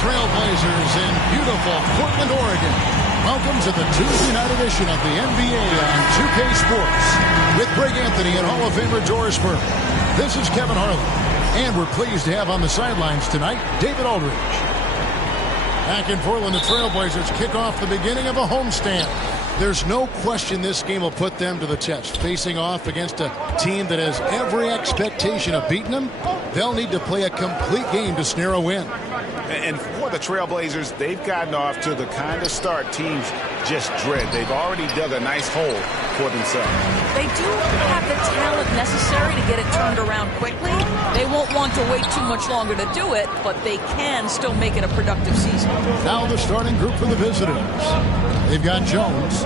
Trailblazers in beautiful Portland, Oregon. Welcome to the Tuesday night edition of the NBA on 2K Sports with Greg Anthony and Hall of Famer Doris Burke. This is Kevin Harlan, and we're pleased to have on the sidelines tonight David Aldridge. Back in Portland, the Trailblazers kick off the beginning of a homestand. There's no question this game will put them to the test. Facing off against a team that has every expectation of beating them, they'll need to play a complete game to snare a win. And for the Trailblazers, they've gotten off to the kind of start teams just dread. They've already dug a nice hole for themselves. They do have the talent necessary to get it turned around quickly. They won't want to wait too much longer to do it, but they can still make it a productive season. Now the starting group for the visitors. They've got Jones.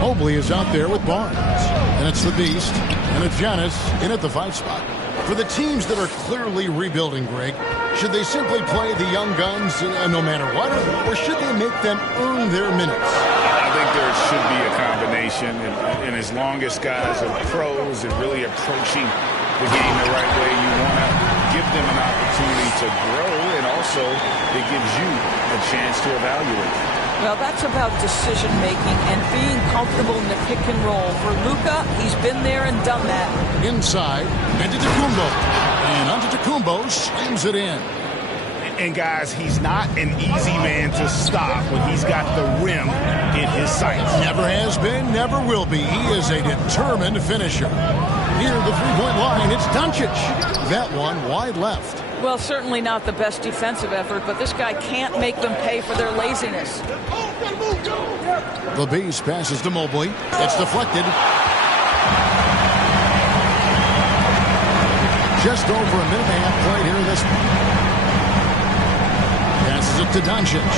Mobley is out there with Barnes. And it's the Beast. And it's Giannis in at the 5 spot. For the teams that are clearly rebuilding, Greg, should they simply play the young guns no matter what, or should they make them earn their minutes? I think there should be a combination, and as long as guys are pros and really approaching the game the right way, you want to give them an opportunity to grow, and also it gives you a chance to evaluate. Well, that's about decision-making and being comfortable in the pick and roll. For Luka, he's been there and done that. Inside, Antetokounmpo. And Antetokounmpo slams it in. And, guys, he's not an easy man to stop when he's got the rim in his sights. Never has been, never will be. He is a determined finisher. Near the three-point line, it's Doncic. That one wide left. Well, certainly not the best defensive effort, but this guy can't make them pay for their laziness. The Beast passes to Mobley. It's deflected. Just over a minute and a half played here in this one. Passes it to Doncic.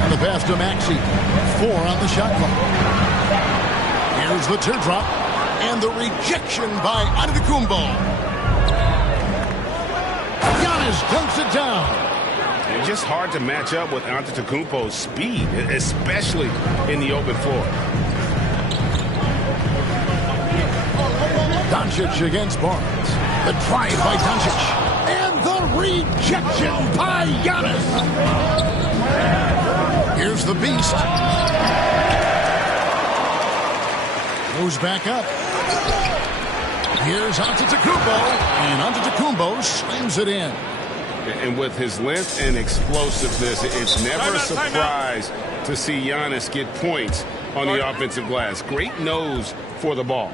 And the pass to Maxey. 4 on the shot clock. Here's the teardrop, and the rejection by Antetokounmpo. Giannis dunks it down. It's just hard to match up with Antetokounmpo's speed, especially in the open floor. Doncic against Barnes. The drive by Doncic. And the rejection by Giannis. Here's the Beast. Goes back up. Here's Antetokounmpo, and Antetokounmpo slams it in. And with his length and explosiveness, it's never a surprise to see Giannis get points on the offensive glass. Great nose for the ball.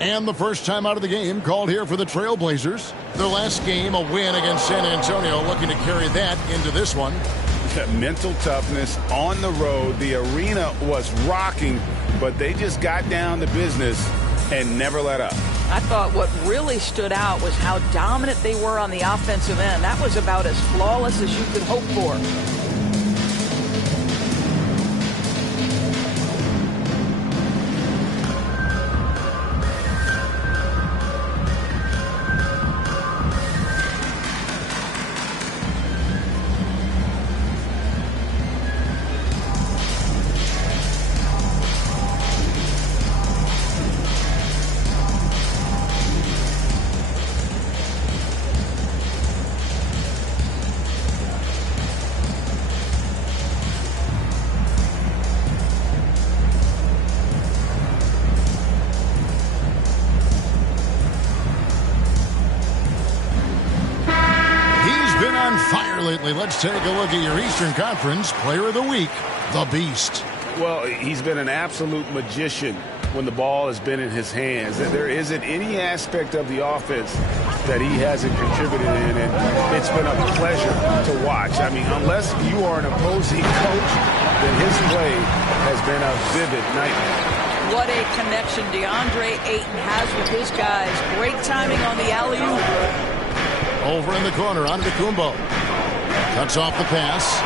And the first time out of the game called here for the Trailblazers. Their last game, a win against San Antonio, looking to carry that into this one. Mental toughness on the road. The arena was rocking, but they just got down to business and never let up. I thought what really stood out was how dominant they were on the offensive end. That was about as flawless as you could hope for. Lately, let's take a look at your Eastern Conference Player of the Week, the Beast. Well, he's been an absolute magician when the ball has been in his hands. There isn't any aspect of the offense that he hasn't contributed in, and it's been a pleasure to watch. I mean, unless you are an opposing coach, then his play has been a vivid nightmare. What a connection DeAndre Ayton has with his guys. Great timing on the alley-oop. Over in the corner, Antetokounmpo. Cuts off the pass.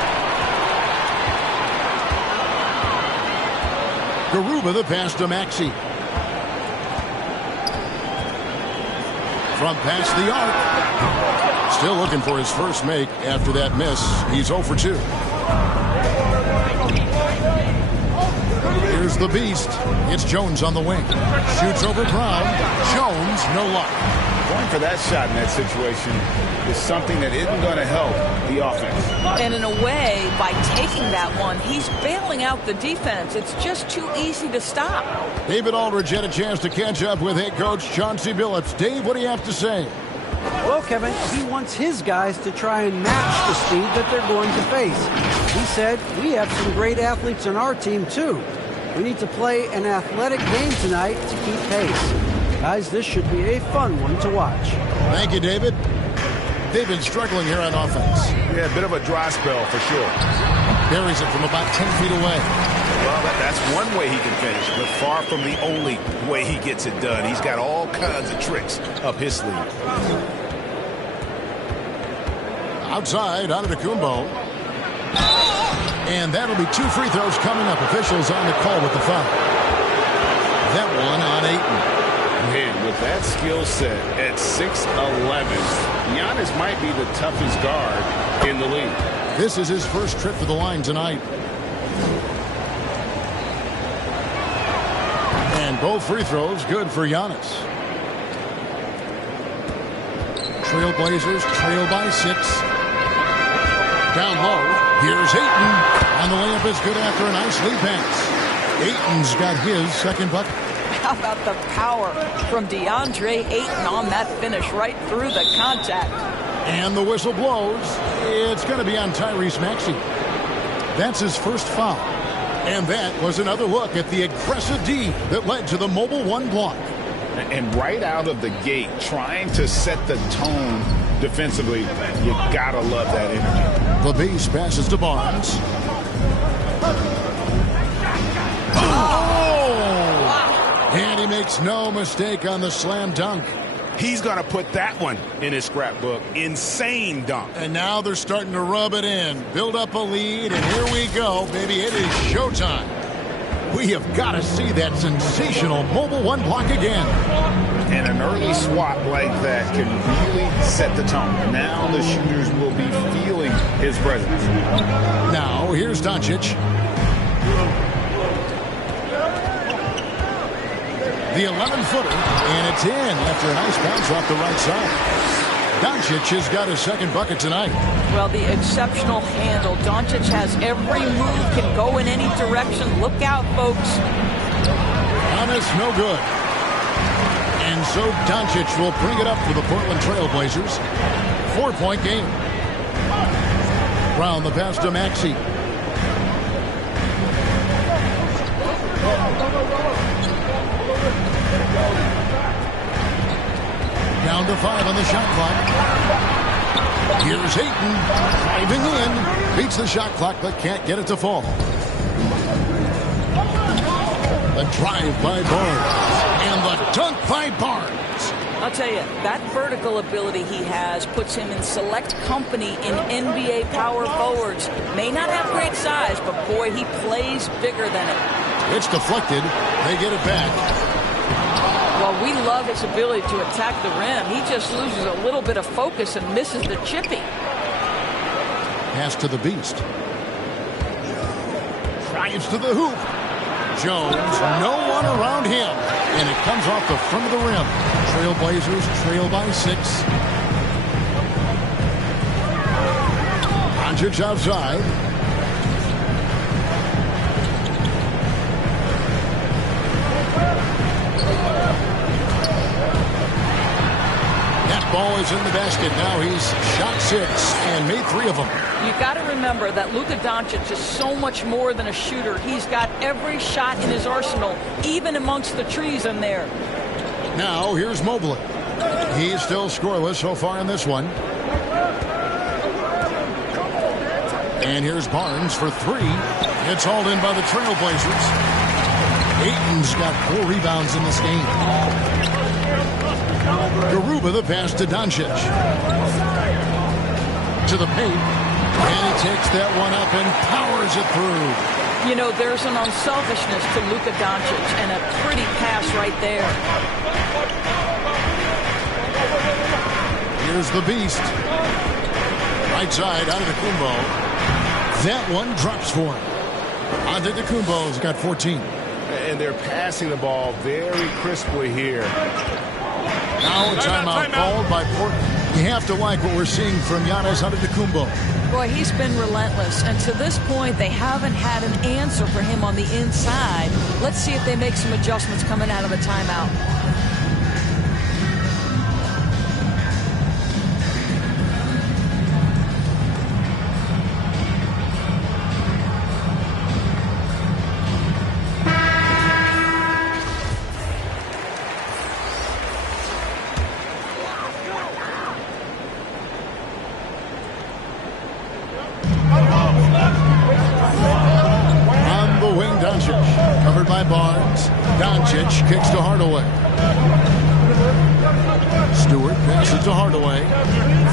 Garuba the pass to Maxey. From past the arc. Still looking for his first make after that miss. He's 0 for 2. Here's the beast. It's Jones on the wing. Shoots over Brown. Jones, no luck. Going for that shot in that situation is something that isn't going to help the offense. And in a way, by taking that one, he's bailing out the defense. It's just too easy to stop. David Aldridge had a chance to catch up with head coach Chauncey Billups. Dave, what do you have to say? Well, Kevin, he wants his guys to try and match the speed that they're going to face. He said, we have some great athletes on our team, too. We need to play an athletic game tonight to keep pace. Guys, this should be a fun one to watch. Thank you, David. They've been struggling here on offense. Yeah, a bit of a dry spell for sure. Buries it from about 10 feet away. Well, that's one way he can finish, but far from the only way he gets it done. He's got all kinds of tricks up his sleeve. Outside, Antetokounmpo. And that'll be 2 free throws coming up. Officials on the call with the foul. That one on Ayton. Man, with that skill set at 6'11", Giannis might be the toughest guard in the league. This is his first trip to the line tonight. And both free throws good for Giannis. Trailblazers trail by 6. Down low. Here's Ayton. And the layup is good after a nice lead pass. Ayton's got his second bucket. How about the power from DeAndre Ayton on that finish right through the contact. And the whistle blows. It's going to be on Tyrese Maxey. That's his first foul. And that was another look at the aggressive D that led to the Mobile One block. And right out of the gate, trying to set the tone defensively, you got to love that energy. The base passes to Barnes. And he makes no mistake on the slam dunk. He's going to put that one in his scrapbook. Insane dunk. And now they're starting to rub it in. Build up a lead, and here we go, baby. It is showtime. We have got to see that sensational Mobile One block again. And an early swat like that can really set the tone. Now the shooters will be feeling his presence. Now, here's Doncic. The 11-footer, and it's in after a nice bounce off the right side. Doncic has got his second bucket tonight. Well, the exceptional handle. Doncic has every move, can go in any direction. Look out, folks. Giannis, no good. And so Doncic will bring it up for the Portland Trailblazers. 4-point game. Brown the pass to Maxey. Down to 5 on the shot clock. Here's Ayton driving in. Beats the shot clock but can't get it to fall. The drive by Barnes. And the dunk by Barnes. I'll tell you, that vertical ability he has puts him in select company in NBA power forwards. May not have great size, but boy, he plays bigger than it. It's deflected. They get it back. Well, we love his ability to attack the rim. He just loses a little bit of focus and misses the chippy. Pass to the beast. Drives to the hoop. Jones, no one around him. And it comes off the front of the rim. Trailblazers trail by 6. Doncic outside. Ball is in the basket. Now he's shot 6 and made 3 of them. You got to remember that Luka Doncic is so much more than a shooter. He's got every shot in his arsenal, even amongst the trees in there. Now here's Mobley. He's still scoreless so far in this one. And here's Barnes for 3. It's hauled in by the Trailblazers. Ayton's got 4 rebounds in this game. Garuba the pass to Doncic. To the paint. And he takes that one up and powers it through. You know, there's an unselfishness to Luka Doncic and a pretty pass right there. Here's the beast. Right side, Antetokounmpo. That one drops for him. Antetokounmpo's got 14. And they're passing the ball very crisply here. Now a timeout called by Portland. You have to like what we're seeing from Giannis Antetokounmpo. Boy, he's been relentless, and to this point, they haven't had an answer for him on the inside. Let's see if they make some adjustments coming out of the timeout. Covered by Barnes. Doncic kicks to Hardaway. Stewart passes to Hardaway.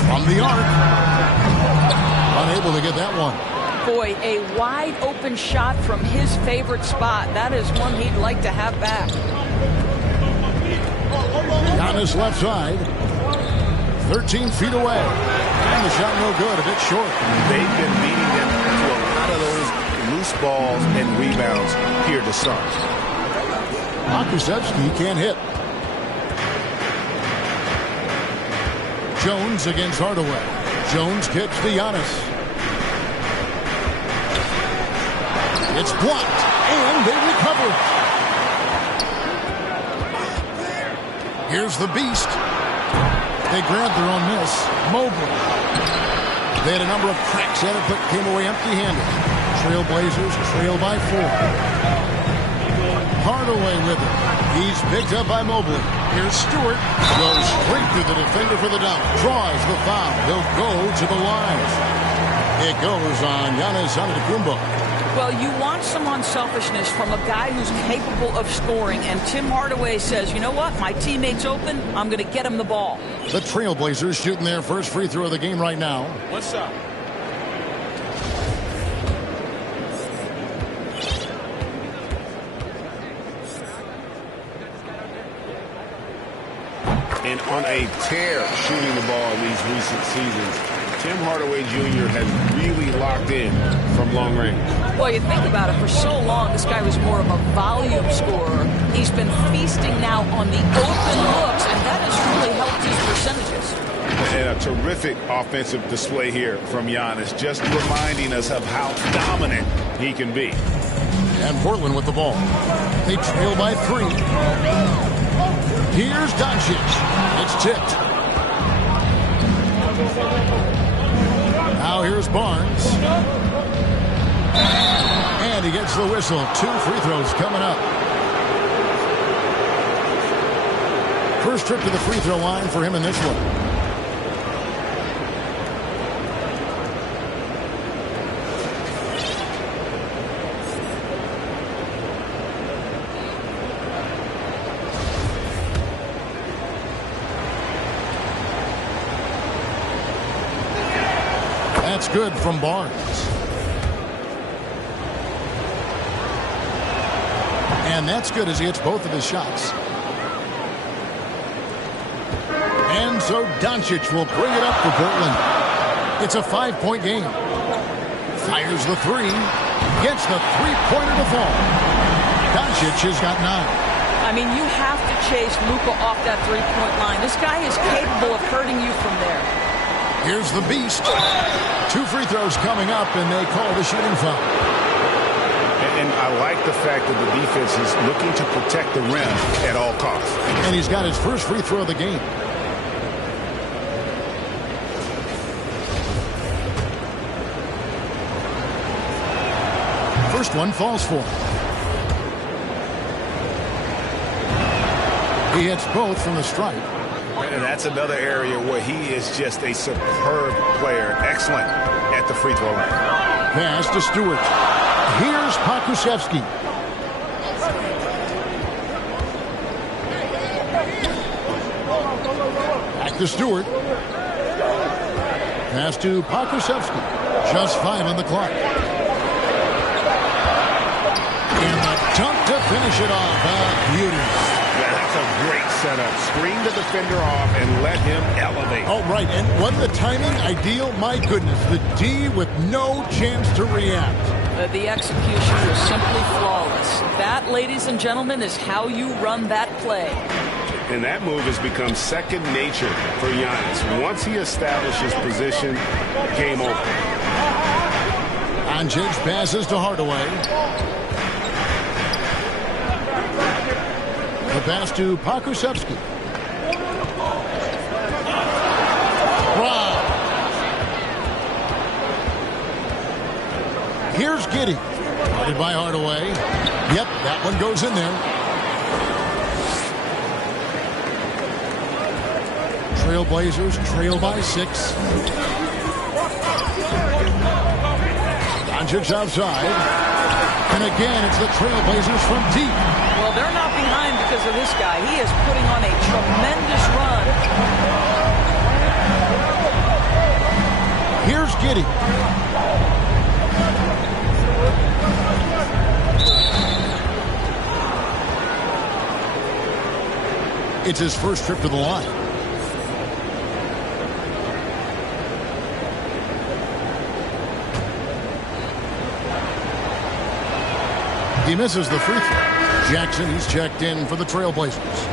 From the arc. Unable to get that one. Boy, a wide open shot from his favorite spot. That is one he'd like to have back. Giannis left side. 13 feet away. And the shot no good. A bit short. They've been beating them to a lot of those loose balls and rebounds here to start. Pokusevski can't hit. Jones against Hardaway. Jones kicks to Giannis. It's blocked, and they recover. Here's the beast. They grabbed their own miss. Mobley. They had a number of cracks at it, but came away empty-handed. Trailblazers trail by 4. Hardaway with it. He's picked up by Mobley. Here's Stewart. Goes straight through the defender for the dunk. Draws the foul. He'll go to the line. It goes on Giannis Antetokounmpo. Well, you want some unselfishness from a guy who's capable of scoring, and Tim Hardaway says, you know what, my teammate's open, I'm going to get him the ball. The Trailblazers shooting their first free throw of the game right now. What's up? And on a tear shooting the ball in these recent seasons, Tim Hardaway Jr. has really locked in from long range. Well, you think about it, for so long, this guy was more of a volume scorer. He's been feasting now on the open looks, and that has really helped his percentages. And a terrific offensive display here from Giannis, just reminding us of how dominant he can be. And Portland with the ball. They trail by 3. Here's Doncic. It's tipped. Now here's Barnes. And he gets the whistle. 2 free throws coming up. First trip to the free throw line for him in this one. That's good from Barnes. And that's good as he hits both of his shots. And so Doncic will bring it up for Portland. It's a 5-point game. Fires the 3. Gets the 3-pointer to fall. Doncic has got 9. I mean, you have to chase Luka off that 3-point line. This guy is capable of hurting you from there. Here's the beast. 2 free throws coming up, and they call the shooting foul. And I like the fact that the defense is looking to protect the rim at all costs. And he's got his first free throw of the game. First one falls for him. He hits both from the stripe. And that's another area where he is just a superb player. Excellent at the free throw line. Pass to Stewart. Here's Pokusevski. Back to Stewart. Pass to Pokusevski. Just 5 on the clock. And the dunk to finish it off. Beauty. That's a great setup. Screen the defender off and let him elevate. Oh, right. And wasn't the timing ideal? My goodness. The D with no chance to react. The execution was simply flawless. That, ladies and gentlemen, is how you run that play. And that move has become second nature for Giannis. Once he establishes position, game over. Doncic passes to Hardaway. The pass to Pokusevski. Wow. Here's Giddey. Guarded by Hardaway. Yep, that one goes in there. Trailblazers trail by 6. Doncic outside. And again, it's the Trailblazers from deep. Well, they're not behind because of this guy. He is putting on a tremendous run. Here's Giddey. It's his first trip to the line. He misses the free throw. Jackson, he's checked in for the Trailblazers.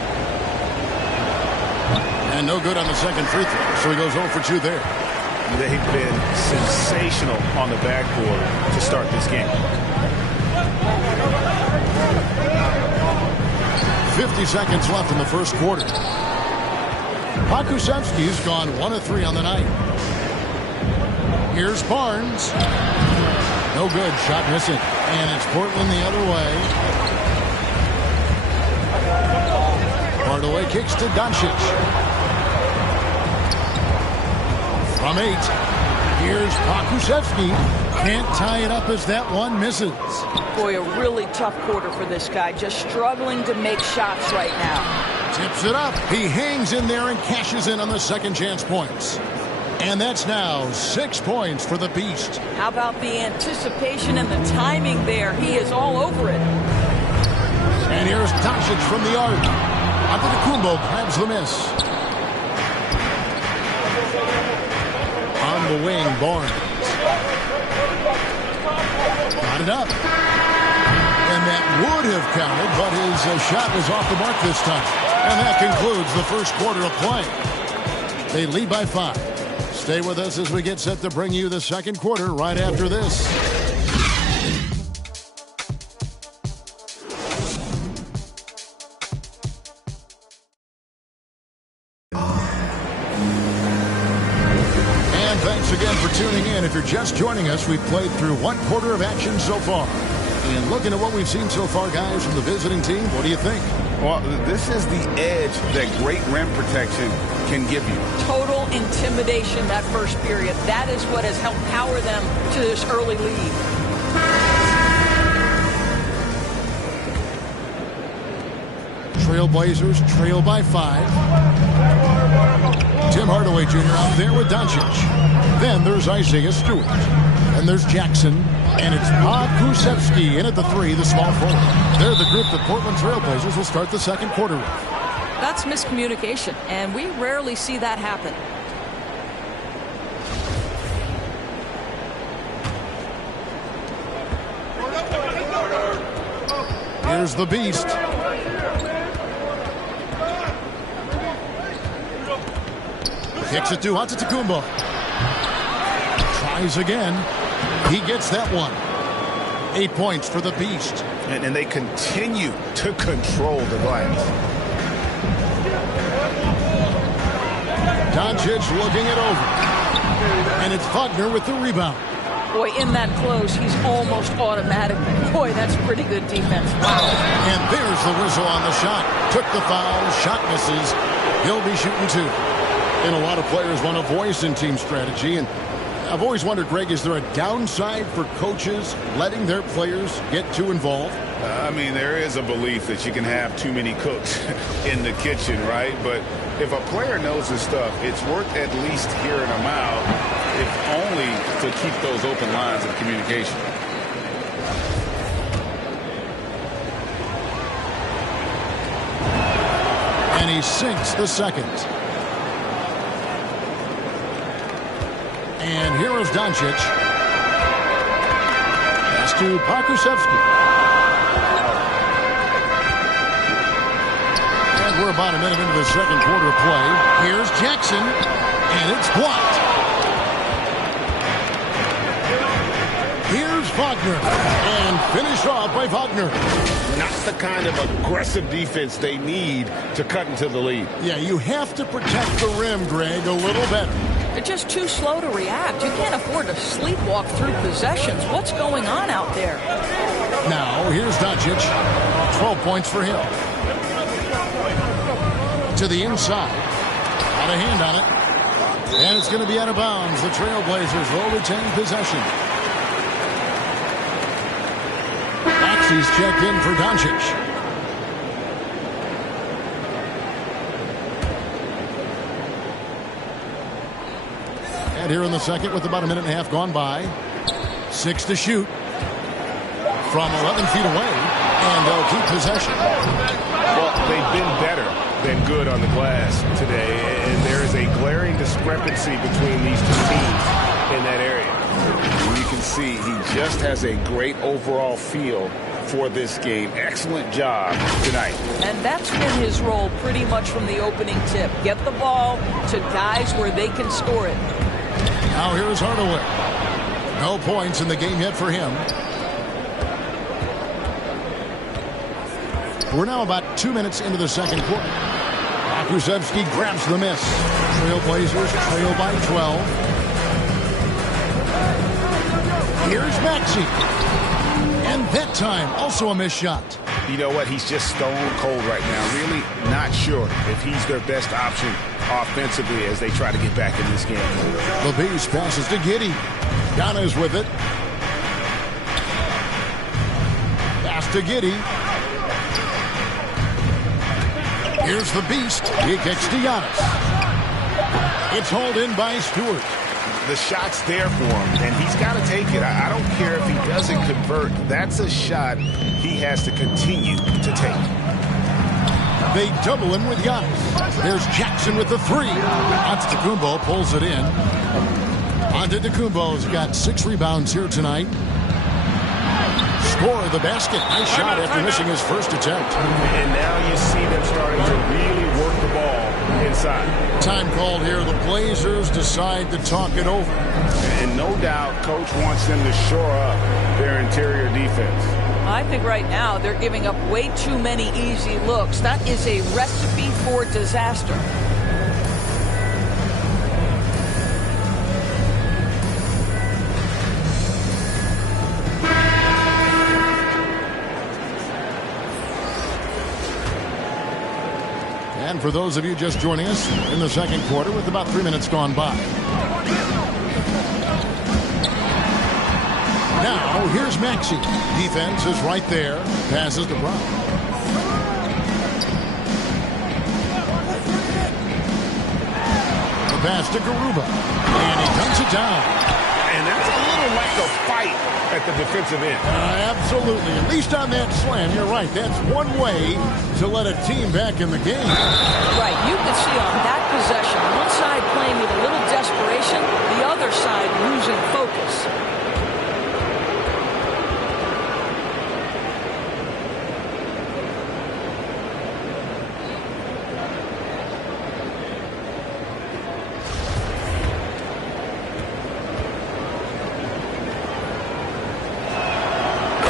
And no good on the second free throw, so he goes 0 for 2 there. They've been sensational on the backboard to start this game. 50 seconds left in the first quarter. Pokusevski's gone 1 of 3 on the night. Here's Barnes. No good. Shot missing. And it's Portland the other way. Hardaway kicks to Doncic. From 8. Here's Pokusevski. Can't tie it up as that one misses. Boy, a really tough quarter for this guy. Just struggling to make shots right now. Tips it up. He hangs in there and cashes in on the second chance points. And that's now 6 points for the Beast. How about the anticipation and the timing there? He is all over it. And here's Doncic from the arc. Antetokounmpo grabs the miss. On the wing, Barnes. Got it up. And that would have counted, but his shot was off the mark this time. And that concludes the first quarter of play. They lead by 5. Stay with us as we get set to bring you the second quarter right after this. And thanks again for tuning in. If you're just joining us, we've played through 1 quarter of action so far. And looking at what we've seen so far, guys, from the visiting team, what do you think? Well, this is the edge that great rim protection can give you. Total intimidation that first period. That is what has helped power them to this early lead. Trailblazers trail by 5. Tim Hardaway Jr. out there with Doncic. Then there's Isaiah Stewart. And there's Jackson. And it's Pokusevski in at the 3, the small forward. They're the group that Portland Trailblazers will start the second quarter with. That's miscommunication, and we rarely see that happen. Here's the Beast. Kicks it to Antetokounmpo. Tries again. He gets that one. 8 points for the Beast. And they continue to control the glass. Doncic looking it over. And it's Wagner with the rebound. Boy, in that close, he's almost automatic. Boy, that's pretty good defense. Wow. And there's the whistle on the shot. Took the foul. Shot misses. He'll be shooting 2. And a lot of players want a voice in team strategy. And I've always wondered, Greg, is there a downside for coaches letting their players get too involved? I mean, there is a belief that you can have too many cooks in the kitchen, right? But if a player knows his stuff, it's worth at least hearing them out, if only to keep those open lines of communication. And he sinks the second. And here is Doncic. Pass to Pokusevski. And we're about a minute into the second quarter of play. Here's Jackson, and it's blocked. Here's Wagner, and finished off by Wagner. Not the kind of aggressive defense they need to cut into the lead. Yeah, you have to protect the rim, Greg, a little better. They're just too slow to react. You can't afford to sleepwalk through possessions. What's going on out there? Now, here's Doncic. 12 points for him. To the inside. Out of hand on it. And it's going to be out of bounds. The Trailblazers will retain possession. He's checked in for Doncic. And here in the second with about a minute and a half gone by. 6 to shoot. From 11 feet away. And they'll keep possession. Well, they've been better than good on the glass today. And there is a glaring discrepancy between these two teams in that area. You can see he just has a great overall feel for this game. Excellent job tonight. And that's been his role pretty much from the opening tip. Get the ball to guys where they can score it. Now here's Hardaway. No points in the game yet for him. We're now about 2 minutes into the second quarter. Pokusevski grabs the miss. Trailblazers trail by 12. Here's Maxey. And that time, also a missed shot. You know what? He's just stone cold right now. Really not sure if he's their best option offensively as they try to get back in this game. The Beast passes to Giddey. Giannis with it. Pass to Giddey. Here's the Beast. He kicks to Giannis. It's hauled in by Stewart. The shot's there for him, and he's got to take it. I don't care if he doesn't convert. That's a shot he has to continue to take. They double him with Giannis. There's Jackson with the three. Antetokounmpo pulls it in. Antetokounmpo's got 6 rebounds here tonight. Score the basket. Nice shot after missing his first attempt. And now you see them starting to really work the ball inside. Time called here. The Blazers decide to talk it over. And no doubt, Coach wants them to shore up their interior defense. I think right now they're giving up way too many easy looks. That is a recipe for disaster. And for those of you just joining us in the second quarter with about 3 minutes gone by. Now, here's Maxey. Defense is right there. Passes to Brown. The pass to Garuba. And he dunks it down. And that's a little lack of fight at the defensive end. Absolutely. At least on that slam, you're right. That's one way to let a team back in the game. Right. You can see on that possession, one side playing with a little desperation, the other side losing focus.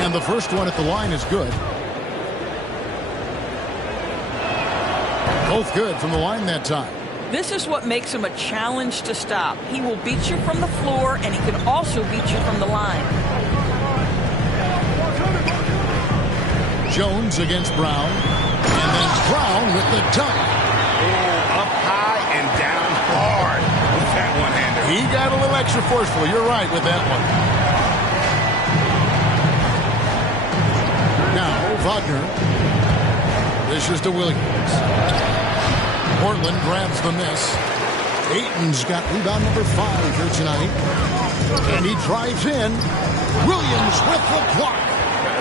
And the first one at the line is good. Both good from the line that time. This is what makes him a challenge to stop. He will beat you from the floor, and he can also beat you from the line. Jones against Brown. And then Brown with the dunk. Oh, up high and down hard with that one-hander. He got a little extra forceful. You're right with that one. Now, Wagner. This is to Williams. Portland grabs the miss. Ayton's got rebound number 5 here tonight. And he drives in. Williams with the block.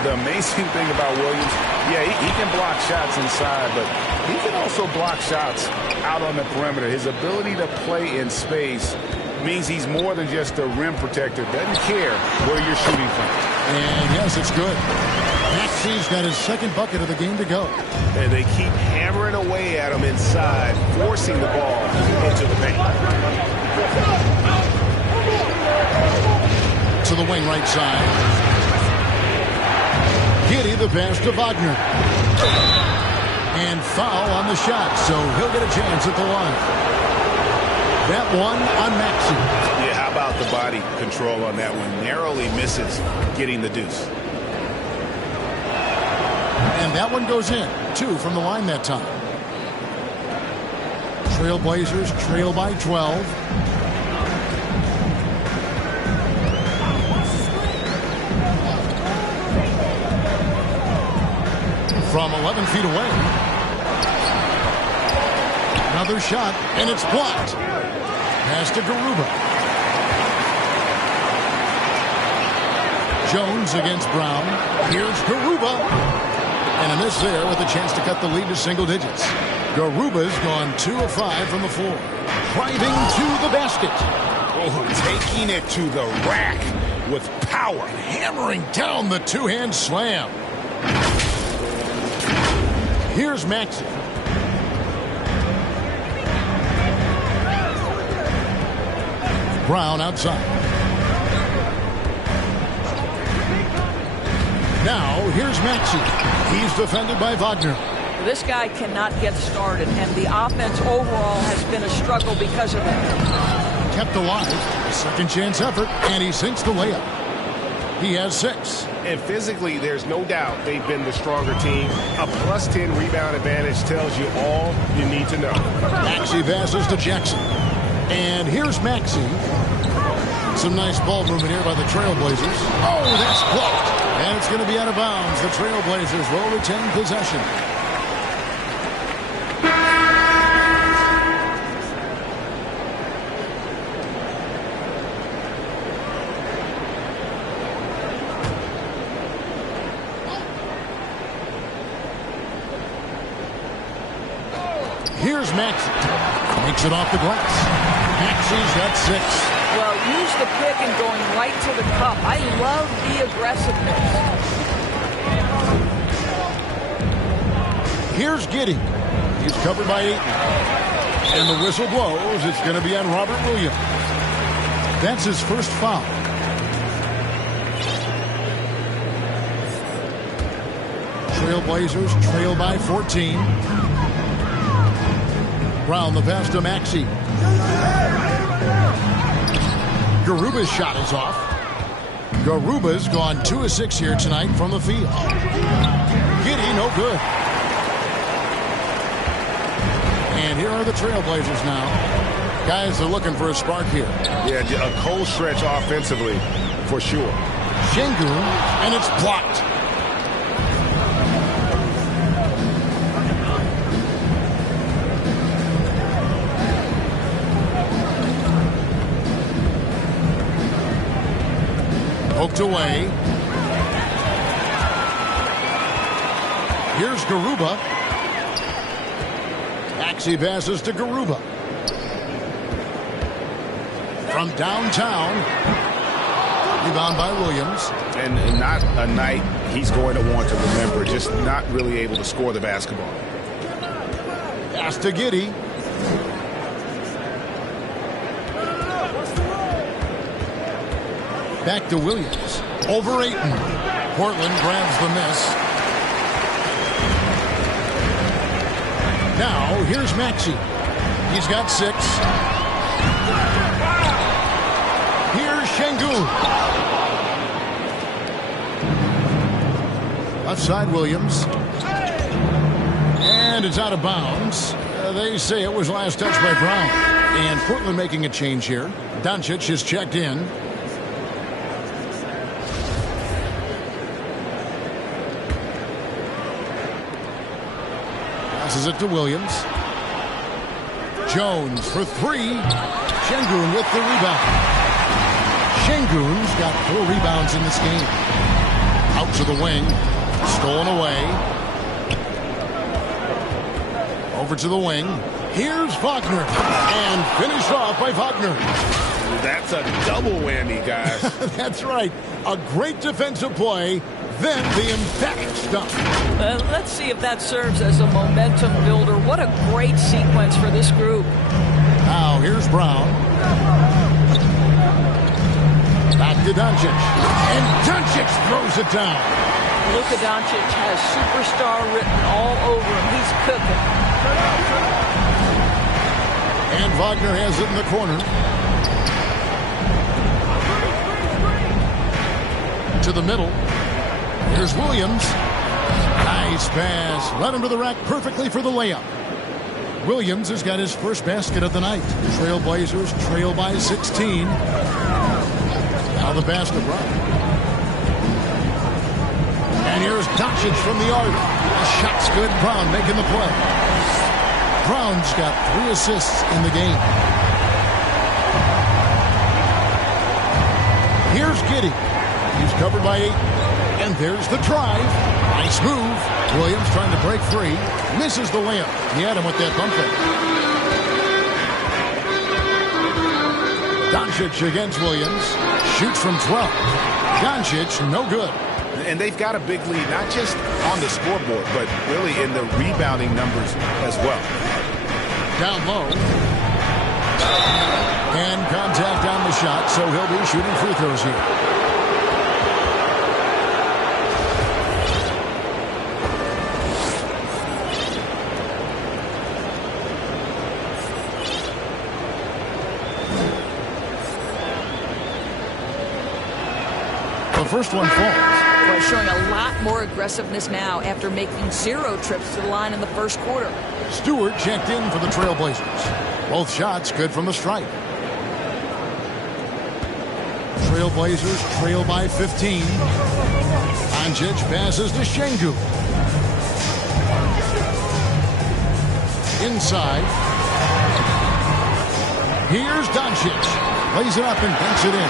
The amazing thing about Williams, yeah, he can block shots inside, but he can also block shots out on the perimeter. His ability to play in space means he's more than just a rim protector. Doesn't care where you're shooting from. And yes, it's good. Maxey's got his second bucket of the game to go. And they keep hammering away at him inside, forcing the ball into the paint. To the wing right side. Giddey the pass to Wagner. And foul on the shot, so he'll get a chance at the line. That one on Maxey. Yeah, how about the body control on that one? Narrowly misses getting the deuce. And that one goes in. 2 from the line that time. Trailblazers trail by 12. From 11 feet away. Another shot, and it's blocked. Pass to Garuba. Jones against Brown. Here's Garuba. And a miss there with a chance to cut the lead to single digits. Garuba's gone 2 of 5 from the floor. Driving to the basket. Oh, taking it to the rack with power. Hammering down the two-hand slam. Here's Maxey. Brown outside. Now, here's Maxey. He's defended by Wagner. This guy cannot get started, and the offense overall has been a struggle because of that. Kept alive. Second chance effort, and he sinks the layup. He has 6. And physically, there's no doubt they've been the stronger team. A +10 rebound advantage tells you all you need to know. Maxey passes to Jackson. And here's Maxey. Some nice ball movement here by the Trailblazers. Oh, that's blocked. And it's going to be out of bounds. The Trailblazers will retain possession. Here's Maxey. Makes it off the glass. Maxey's got 6. Well, use the pick and going right to the cup. I love the aggressiveness. Here's Giddey. He's covered by 8. And the whistle blows. It's going to be on Robert Williams. That's his first foul. Trailblazers trail by 14. Brown the pass to Maxey. Garuba's shot is off. Garuba's gone 2 of 6 here tonight from the field. Giddey, no good. And here are the Trailblazers now. Guys are looking for a spark here. Yeah, a cold stretch offensively, for sure. Şengün, and it's blocked. Poked away. Here's Garuba. Maxey passes to Garuba. From downtown. Rebound by Williams. And not a night he's going to want to remember. Just not really able to score the basketball. Pass to Giddey. Back to Williams. Over Ayton. Portland grabs the miss. Now, here's Maxey. He's got 6. Here's Şengün. Left side, Williams. And it's out of bounds. They say it was last touched by Brown. And Portland making a change here. Doncic has checked in. Passes it to Williams. Jones for 3. Şengün with the rebound. Şengün's got 4 rebounds in this game. Out to the wing. Stolen away. Over to the wing. Here's Wagner. And finished off by Wagner. That's a double whammy, guys. That's right. A great defensive play, then the emphatic stop. Let's see if that serves as a momentum builder. What a great sequence for this group. Now here's Brown. Back to Doncic. And Doncic throws it down. Luka Doncic has superstar written all over him. He's cooking. And Wagner has it in the corner. To the middle. Here's Williams. Nice pass. Led him to the rack perfectly for the layup. Williams has got his first basket of the night. Trailblazers trail by 16. Now the pass to Brown. And here's Doncic from the arc. The shot's good. Brown making the play. Brown's got 3 assists in the game. Here's Giddey. He's covered by 8. And there's the drive. Nice move. Williams trying to break free. Misses the layup. He had him with that bump fake. Doncic against Williams. Shoots from 12. Doncic, no good. And they've got a big lead, not just on the scoreboard, but really in the rebounding numbers as well. Down low. And contact on the shot, so he'll be shooting free throws here. The first one falls. Well, showing a lot more aggressiveness now after making 0 trips to the line in the first quarter. Stewart checked in for the Trailblazers. Both shots good from the stripe. Trailblazers trail by 15. Doncic passes to Şengün. Inside. Here's Doncic. Lays it up and banks it in.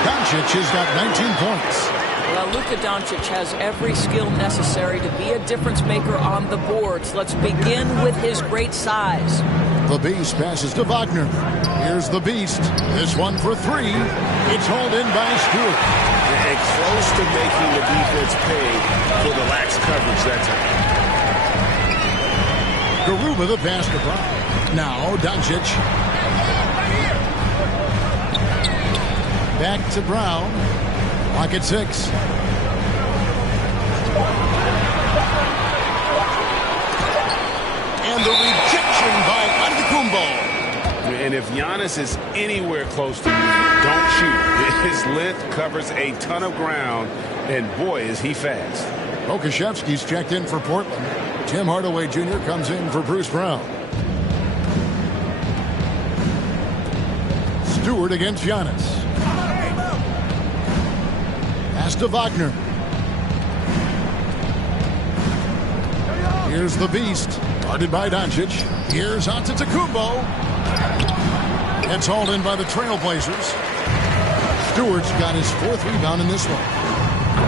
Doncic has got 19 points. Well, Luka Doncic has every skill necessary to be a difference maker on the boards. Let's begin with his great size. The Beast passes to Wagner. Here's the Beast. This one for 3. It's hauled in by Stewart. And close to making the defense pay for the lax coverage that time. Garuba the pass to Brown. Now Doncic. Back to Brown. Lock at 6. And the rejection by Antetokounmpo. And if Giannis is anywhere close to you, don't shoot. His length covers a ton of ground, and boy, is he fast. Okashevsky's checked in for Portland. Tim Hardaway Jr. comes in for Bruce Brown. Stewart against Giannis. Pass to Wagner. Here's the Beast. Guarded by Doncic. Here's Antetokounmpo. It's hauled in by the Trailblazers. Stewart's got his 4th rebound in this one.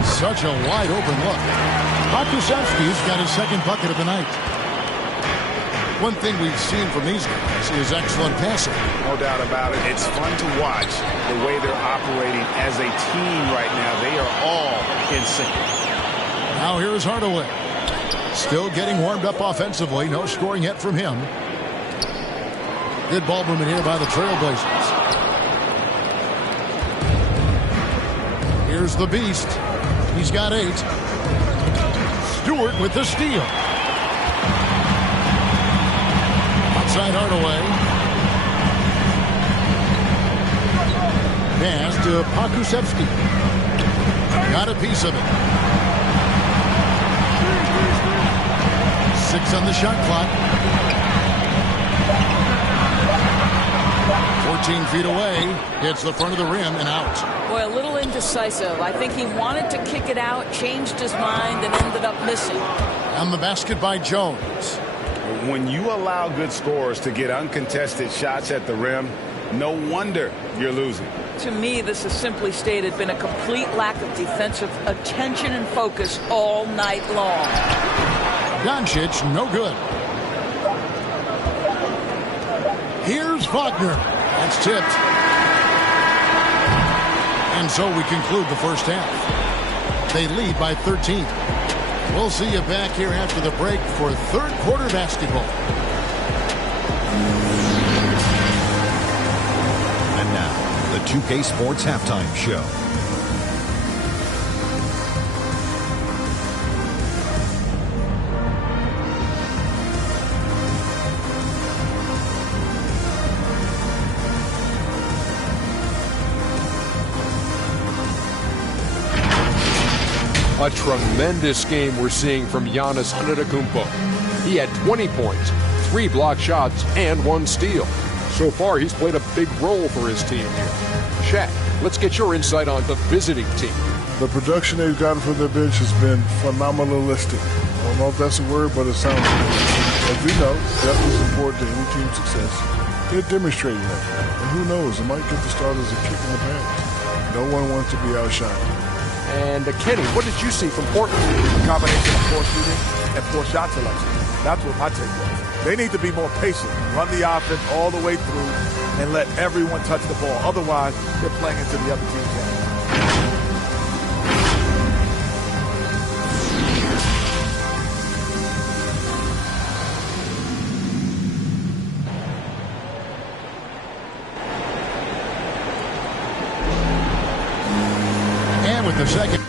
Such a wide open look. Pokusevski's got his 2nd bucket of the night. One thing we've seen from these guys is excellent passing. No doubt about it. It's fun to watch the way they're operating as a team right now. They are all in sync. Now here's Hardaway. Still getting warmed up offensively. No scoring yet from him. Good ball movement here by the Trailblazers. Here's the Beast. He's got 8. Stewart with the steal. Outside Hardaway. Pass to Pokusevski. Got a piece of it. 6 on the shot clock. 14 feet away. Hits the front of the rim and out. Boy, a little indecisive. I think he wanted to kick it out, changed his mind, and ended up missing. On the basket by Jones. When you allow good scorers to get uncontested shots at the rim, no wonder you're losing. To me, this is simply stated been a complete lack of defensive attention and focus all night long. Doncic, no good. Here's Wagner. That's tipped. And so we conclude the first half. They lead by 13. We'll see you back here after the break for third quarter basketball. And now, the 2K Sports Halftime Show. A tremendous game we're seeing from Giannis Antetokounmpo. He had 20 points, 3 block shots, and 1 steal. So far, he's played a big role for his team here. Shaq, let's get your insight on the visiting team. The production they've gotten from their bench has been phenomenalistic. I don't know if that's a word, but it sounds good. As we know, depth is important to any team's success. They're demonstrating that. And who knows, it might give the starters a kick in the pants. No one wants to be outshined. And Kenny, what did you see from Portland? A combination of poor shooting and poor shot selection. That's what my take was. They need to be more patient, run the offense all the way through, and let everyone touch the ball. Otherwise, they're playing into the other team's game. And with the second